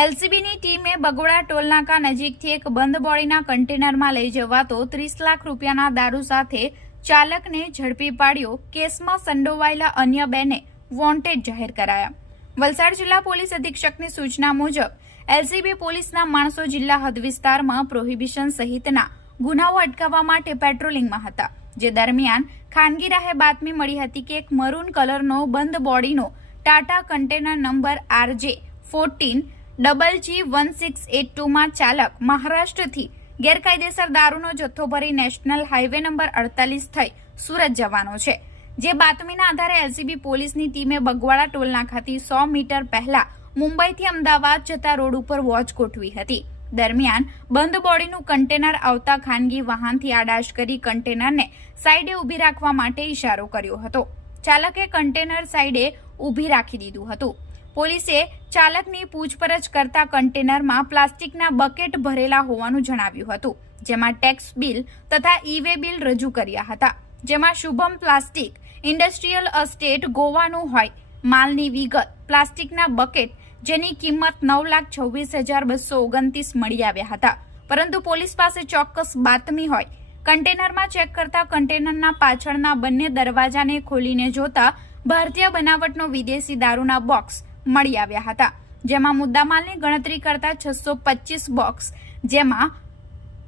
એલસીબીની ટીમે બગોડા ટોલનાકા નજીકથી એક બંધ બોડીના કન્ટેનરમાં લઈ જવાતો ત્રીસ લાખ રૂપિયાના દારૂ સાથે ચાલકને ઝડપી પાડ્યો. કેસમાં સંડોવાયેલા અન્ય બેને વોન્ટેડ જાહેર કરાયા. વલસાડ જિલ્લા પોલીસ અધિક્ષકની સૂચના મુજબ, એલસીબી પોલીસના માણસો જિલ્લા હદ વિસ્તારમાં પ્રોહિબિશન સહિતના ગુનાઓ અટકાવવા માટે પેટ્રોલિંગમાં હતા, જે દરમિયાન ખાનગી રાહે બાતમી મળી હતી કે એક મરૂન કલરનો બંધ બોડીનો Tata container number RJ fourteen double G one six eight ટુમાં ચાલક મહારાષ્ટ્રથી ગેરકાયદેસર દારૂનો જથ્થો ભરી નેશનલ હાઈવે નંબર અડતાલીસ થઈ સુરત જવાનો છે. જે બાતમીના આધારે એલસીબી પોલીસની ટીમે બગવાડા ટોલનાખાથી સો મીટર પહેલા મુંબઈથી અમદાવાદ જતા રોડ ઉપર વોચ ગોઠવી હતી. દરમિયાન બંધ બોડીનું કન્ટેનર આવતા ખાનગી વાહનથી આડાશ કરી કન્ટેનરને સાઈડે ઊભી રાખવા માટે ઇશારો કર્યો હતો. ચાલકે કન્ટેનર સાઈડે ઊભી રાખી દીધું હતું. પોલીસે ચાલકની પૂછપરછ કરતા કન્ટેનરમાં પ્લાસ્ટિકના બકેટ ભરેલા હોવાનું જણાવ્યું હતું, જેમાં ટેક્સ બિલ તથા ઈવે બિલ રજૂ કર્યા હતા, જેમાં શુભમ પ્લાસ્ટિક, ઇન્ડસ્ટ્રીયલ અસ્ટેટ ગોવાનું હોય, માલની વિગત, પ્લાસ્ટિકના બકેટ, જેની કિંમત નવ લાખ છવ્વીસ હજાર બસો ઓગણત્રીસ મળી આવ્યા હતા. પરંતુ પોલીસ પાસે ચોક્કસ બાતમી હોય કન્ટેનરમાં ચેક કરતા કન્ટેનરના પાછળના બંને દરવાજાને ખોલીને જોતા ભારતીય બનાવટનો વિદેશી દારૂના બોક્સ મળી આવ્યા હતા, જેમાં મુદ્દામાલની ગણતરી કરતા છસો પચીસ બોક્સ, જેમાં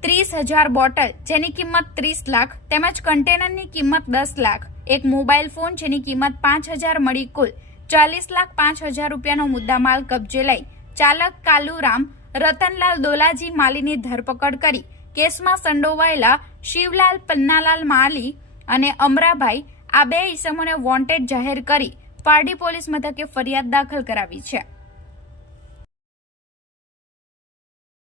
ત્રીસ હજાર બોટલ, જેની કિંમત ત્રીસ લાખ, તેમજ કન્ટેનરની કિંમત દસ લાખ, એક મોબાઈલ ફોન, જેની કિંમત પાંચ હજાર મળી કુલ ચાલીસ લાખ પાંચ હજાર રૂપિયાનો મુદ્દામાલ કબજે લઈ ચાલક કાલુરામ રતનલાલ દોલાજી માલીની ધરપકડ કરી, કેસમાં સંડોવાયેલા શિવલાલ, પન્નાલાલ માલી અને અમરાભાઈ આ બે ઈસમોને વોન્ટેડ જાહેર કરી પારડી પોલીસ મથકે ફરિયાદ દાખલ કરાવી છે.